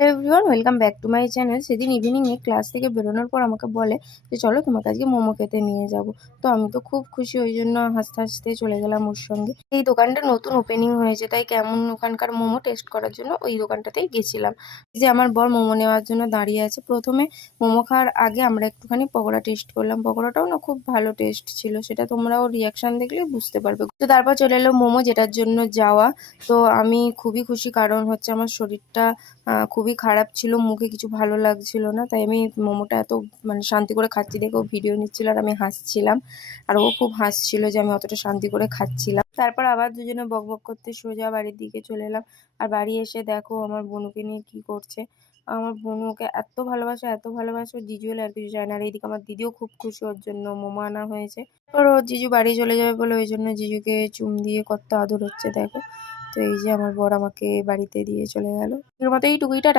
Hello everyone, welcome back to my channel. সেদিন ইভিনিংয়ে class থেকে বেরোনোর পর আমাকে বলে যে চলো তোমাকে আজকে মোমো খেতে নিয়ে যাব। তো আমি তো খুব খুশি, ওই জন্য হাসতে হাসতে চলে গেলাম ওর সঙ্গে। এই দোকানটা নতুন ওপেনিং হয়েছে, তাই কেমন ওখানকার মোমো টেস্ট করার জন্য ওই দোকানটাতেই গেছিলাম। যে আমার বর মোমো নেওয়ার জন্য দাঁড়িয়ে আছে। প্রথমে মোমো খাওয়ার আগে আমরা একটুখানি পকোড়া টেস্ট করলাম। পকোড়াটাও না খুব ভালো টেস্ট ছিল, সেটা তোমরা ওর রিয়াকশন দেখলে বুঝতে পারবে। তো তারপর চলে এলো মোমো, যেটার জন্য যাওয়া। তো আমি খুবই খুশি, কারণ হচ্ছে আমার শরীরটা খুবই খারাপ ছিল, মুখে কিছু ভালো লাগছিল না, তাই আমি মোমোটা এত শান্তি করে খাচ্ছি দেখে ও ভিডিও নিচ্ছিল আর আমি হাসছিলাম। আর ও খুব হাসছিল যে আমি অতটা শান্তি করে খাচ্ছিলাম। তারপর আবার দুজনে বকবক করতে সোজা বাড়ির দিকে চলে এলাম। আর বাড়ি এসে দেখো আমার বোনুকে নিয়ে কি করছে। আমার বোনু ওকে এত ভালোবাসে, এত ভালোবাসে, ওর জিজু হলে আর কিছু চায় না। আর এইদিকে আমার দিদিও খুব খুশি, ওর জন্য মোমো আনা হয়েছে। তারপর ওর জিজু বাড়ি চলে যাবে বলে ওই জন্য জিজুকে চুম দিয়ে কত আদর হচ্ছে দেখো। তো এই যে আমার বর আমাকে বাড়িতে দিয়ে চলে গেল। এর মতো এইটুকুই, টাটা।